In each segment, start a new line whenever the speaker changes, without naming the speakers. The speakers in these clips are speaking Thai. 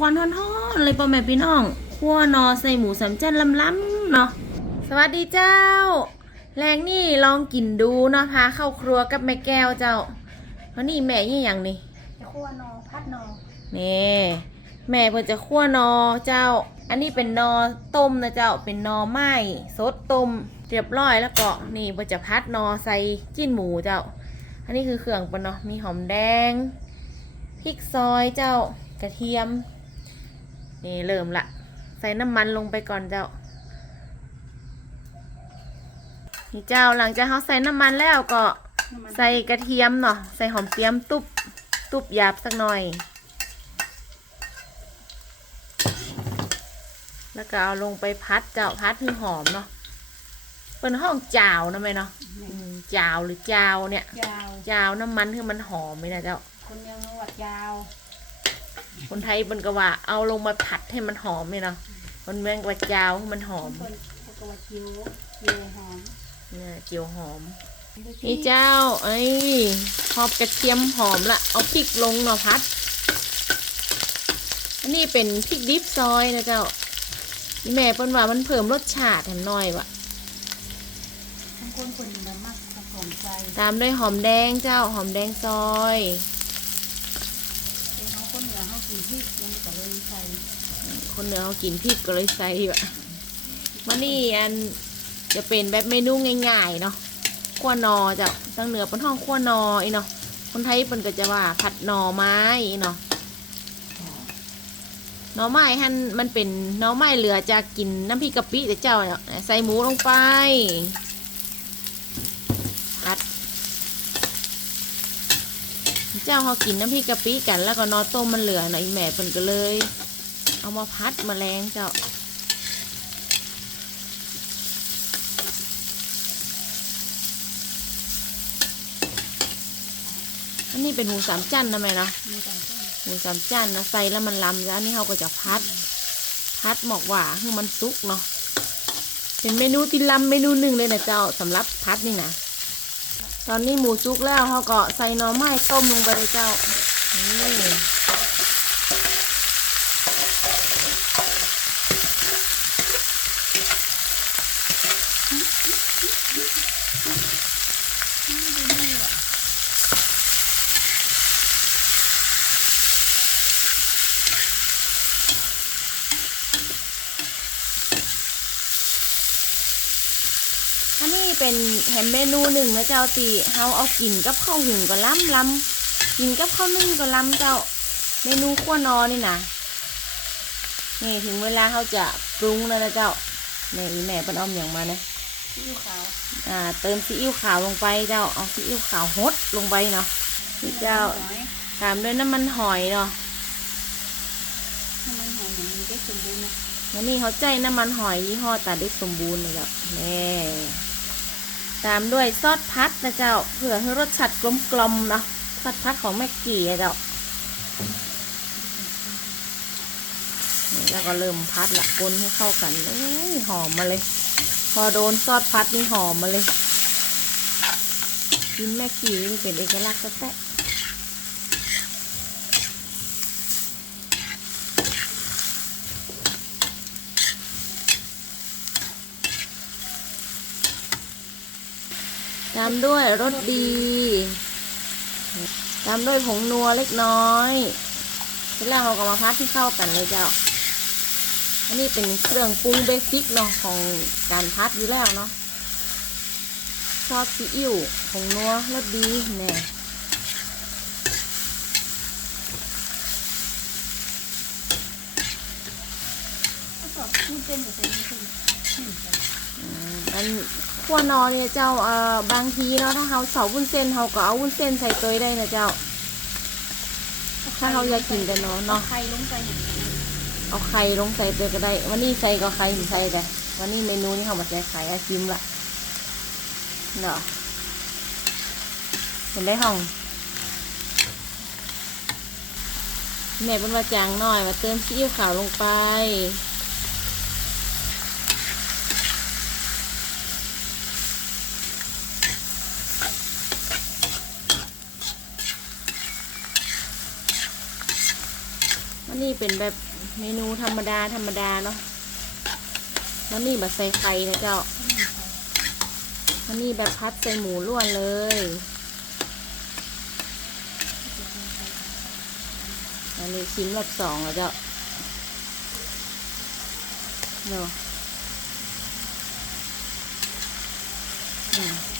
ควันฮ้อนๆเลยพ่อแม่พี่น้องคั่วนอใส่หมูสามชั้นล้ำๆเนาะสวัสดีเจ้า แรงนี่ลองกินดูเนาะพาเข้าครัวกับแม่แก้วเจ้าวันนี้แม่ยี่หยังนี่
จะคั่วนอพัดนอ
นี่แม่เพิ่นจะคั่วนอเจ้า อันนี้เป็นนอต้มนะเจ้าเป็นนอไม้สดต้มเรียบร้อยแล้วก็นี่เพิ่นจะพัดนอใส่จิ้นหมูเจ้า อันนี้คือเครื่องปะเนาะมีหอมแดงพริกซอยเจ้ากระเทียม นี่เริ่มละ ใส่น้ำมันลงไปก่อนเจ้า นี่เจ้าหลังจากเขาใส่น้ำมันแล้วก็
น้ำมัน
ใส่กระเทียมเนาะใส่หอมเจียมตุบตุบหยาบสักหน่อย แล้วก็เอาลงไปพัดเจ้าพัดให้หอมเนาะเป็นห้องจาวนะไหมเนาะอืมจาวหรือจาวเนี่ย
ยาว
จาวน้ำมันคือมันหอมไหมนะเจ้า
คนเมืองจังหวัดยาว
คนไทยเป็นก็ว่าเอาลงมาผัดให้มันหอมเลยเนาะคนเมืองกว่าจาวให้มันหอม
คนคนกวัดคิ้วเยวหอม
เนี่ยเจียวหอมนี่เจ้าเอ้ยพอบกระเทียมหอมละเอาพริกลงเนาะพัดอันนี้เป็นพริกดิบซอยนะเจ้านี่แม่เปิ้นว่ามันเพิ่มรสชาติแถมหน่อยวะ
ทั้งคนคนน้ำมักผสมใจ
ตามด้วยหอมแดงเจ้าหอมแดงซอย
เขาคนเหนือเขากินพริกมันก็เลยใส่
คนเหนือเขากินพริกก็เลยใส่วะวันนี้อันจะเป็นแบบเมนูง่ายๆเนาะขั้วนอจ้าตั้งเหนือเป็นห้องขั้วนอไอเนาะคนไทยเป็นก็จะว่าผัดหน่อไม้เนาะหน่อไม้ฮันมันเป็นหน่อไม้เหลือจากกินน้ำพริกกะปิแต่เจ้าเนี่ยใส่หมูลงไปผัด เจ้าเขากินน้ำพริกกะปิกันแล้วก็นอต้มมันเหลือหน่อยแม่เพิ่นก็เลย เอามาพัดมาแรงเจ้าอันนี้เป็นหมูสามชั้นนะแม่นะ
มีการต้ม
หมูสามชั้นนะใส่แล้วมันลำแล้วอันนี้เขาก็จะพัด พัดหมอกหว่าให้มันสุกเนาะเป็นเมนูที่ลำเมนูหนึ่งเลยนะเจ้าสำหรับพัดนี่นะ ตอนนี้หมูจุกแล้วเขาก็ใส่หน่อไม้ต้มลงไปเลยเจ้านี่อันนี้ เป็นแฮมเมนูหนึ่งนะเจ้าตีเขาเอากินกับข้าวหุงก็ล้ำล้ำกินกับข้าวนึ่งก็ล้ำเจ้า เมนูขั้วนอนี่นะนี่ถึงเวลาเขาจะปรุงแล้วนะเจ้าแม่อีแม่เป็นเอาอย่างมานะ
ซีอิ๊วขาว
อ่าเติมซีอิ๊วขาวลงไปเจ้าเอาซีอิ๊วขาวฮดลงไปเนาะนี่เจ้า
น้อย
ตามด้วยน้ำมันหอยเนาะ
น้ำมันหอยอย่างนี้ได้สมบูรณ์นะ
แล้วนี่เขาใจน้ำมันหอยยี่ห้อตาเด็กสมบูรณ์เลยเจ้าแน่ ตามด้วยซอสพัดนะเจ้า เพื่อให้รสชาติกลมๆเนาะซอสพัดของแม่กี่อะเจ้าแล้วก็เริ่มพัดละคนให้เข้ากันเอ้ยหอมมาเลย พอโดนซอสพัดนี่หอมมาเลยกินแม่กี่นี่เป็นเอกลักษณ์แท้ ตามด้วยรสดี ตามด้วยผงนัวเล็กน้อยเสร็จแล้วเราก็มาพัดที่เข้ากันเลยเจ้า อันนี้เป็นเครื่องปรุงเบสิกเนาะของการพัดอยู่แล้วเนาะ ซอสซีอิ๊วผงนัวรสดีแน่
ก็สอบพูดเส้นกับเส้นนี่คือหนึ่งใจ
อืมอัน ขั้วนอเนี่ยเจ้าเอ่อบางทีเนาะถ้าเขาเสาวุ้นเส้นเขาก็เอาวุ้นเส้นใส่ตัวได้นะเจ้า ถ้าเขาอยากกินแต่นอ
เอา
เนาะ
ไข่ลงไปอย่
เอาไข่ลงใส่ตัวก็ได้ วันนี้ใส่ก็ไข่ใส่แต่วันนี้เมนูนี้เขามาใส่ไข่อาชิมละเนาะเห็นได้ห้องแม่เป็นว่าจางหน่อยมาเติมซีอิ๊วขาวลงไป นี่เป็นแบบเมนูธรรมดาธรรมดาเนาะแล้วนี่แบบใส่ไข่นะเจ้าอันนี้แบบพัดใส่หมูล้วนเลยอันนี้ชิ้นรอบสองแล้วเจ้าเนาะ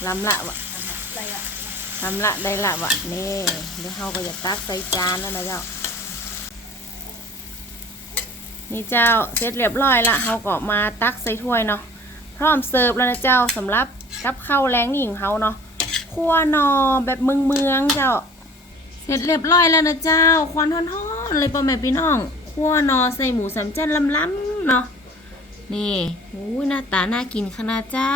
ลำละวะ
อะไรอะ
ทำละได้ละวะนี่เดี๋ยวเราก็จะตักใส่จานแล้วนะเจ้า นี่เจ้าเสร็จเรียบร้อยละเราก็มาตักใส่ถ้วยเนาะพร้อมเสิร์ฟแล้วนะเจ้าสำหรับกับข้าวแรงนี่ของเขาเนาะคั่วนอแบบเมืองเมืองเจ้า เสร็จเรียบร้อยแล้วนะเจ้า ควันฮ้อนๆเลยพ่อแม่พี่น้องคั่วนอใส่หมูสามเจ้นล้ำๆเนาะนี่อุ้ยหน้าตาน่ากินขนาดเจ้า